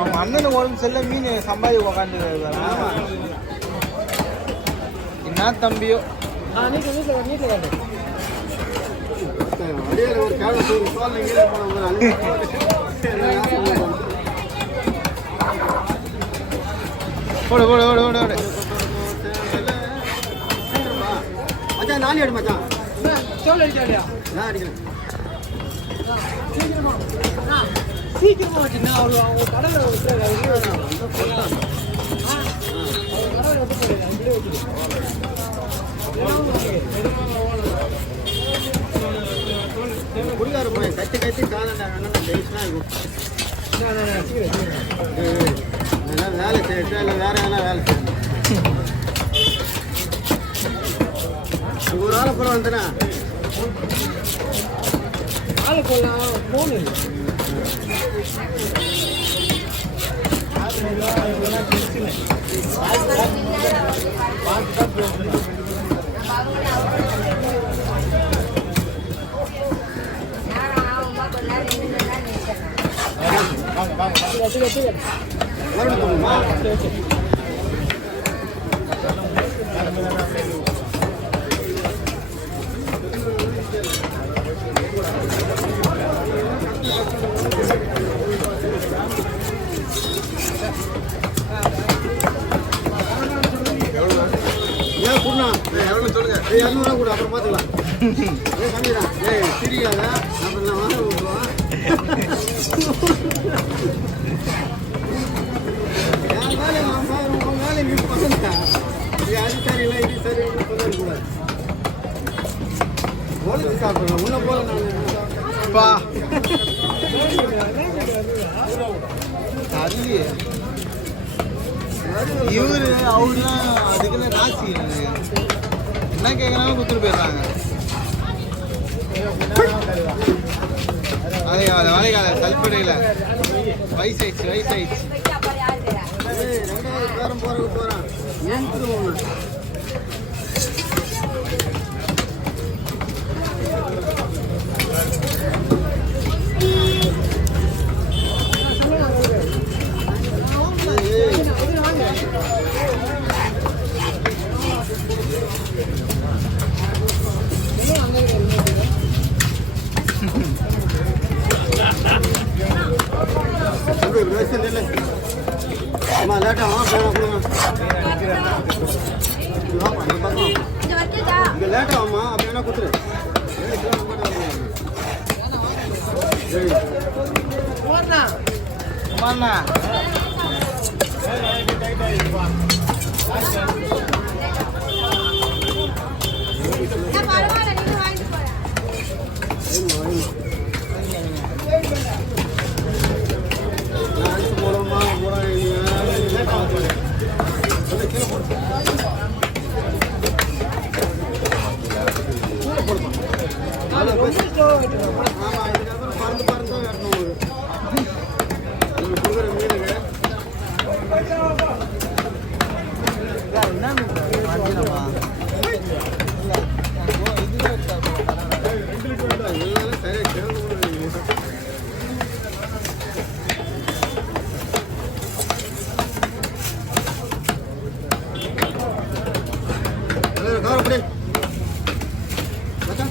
அவன் அண்ணனுக்கு உடம்பு செல்ல மீன் சம்பாதி உக்காந்து என்ன தம்பியோ ஓடு ஓடு ஓடு ஓடு ஓடு மச்சான் நானே அடி மச்சான் சோல் அடிச்சாடியா நான் அடிக்கிறேன் சீக்கிரமா வச்சுனா அவங்க கடல்ல குடிகார போய் கட்டி கட்டி காலண்டா டென்ஷனா இருக்கும் வேலை செய்யறது இல்லை வேற எதனா வேலை செய்யணும் ஒரு ஆளை கூட வந்தேன்னா ஆளு போடலாம் போன் சொல்லுங்க 200 கூட அப்புறம் பார்த்துக்கலாம் சிரிக்காத அப்புறம் வாங்க விட்டுருவான் உன் வேலை நீ பசங்க அது சரியில்லை இது சரியில்லை சொல்லக்கூடாது போல சாப்பிடலாம் உன்ன போல நான் அதுலயே இவரு அவருலாம் அதுக்குன்னு காசு என்ன கேட்கறாலும் கொடுத்துட்டு போயிடுறாங்க அதே வேலைக்கால சல்படையில் வயசாயிடுச்சு ரெண்டாவது பேரம் போறான் ஏன் திரும்ப அம்மா லேட்டா இங்க லேட்டா அம்மா அப்படி வேணா கொடுத்துரு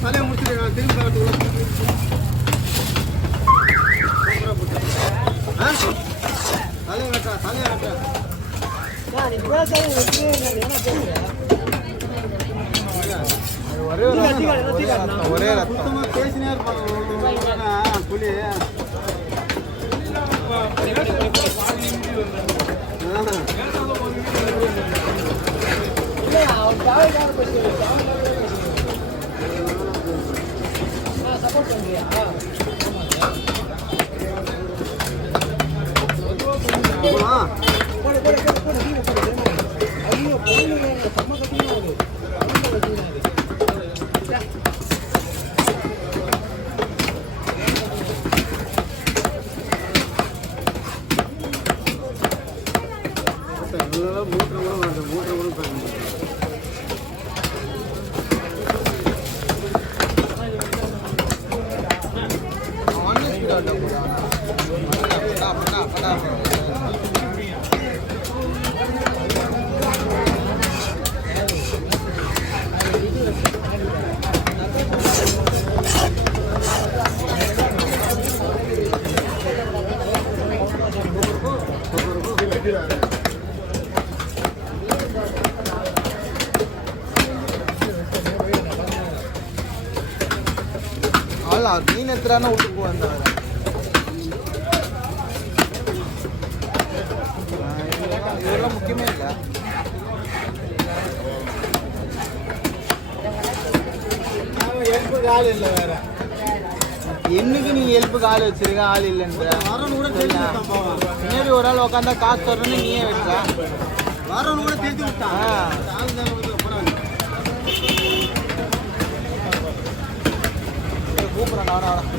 தலையை முடிச்சுட்டு திரும்பி ஒரே சுத்தமா பேசினே இருப்பாங்க புலி சப்போர்ட் பண்றியா ಅಲ್ಲ ನೀನ್ ಹತ್ರನ ಊಟಕ್ಕೆ ಬಂದವರ ಇವೆಲ್ಲ ಮುಖ್ಯಮೇ ಇಲ್ಲ ஆள் வேற என்னைக்கு நீ ஹெல்ப்புக்கு ஆள் வச்சிருக்க ஆள் இல்லைன்ற முன்னாடி ஒரு ஆள் உட்காந்தா காசு தரணும்னு நீயே வச்சா வரவனு கூட தெரிஞ்சு விட்டான் கூப்பிட்றேன்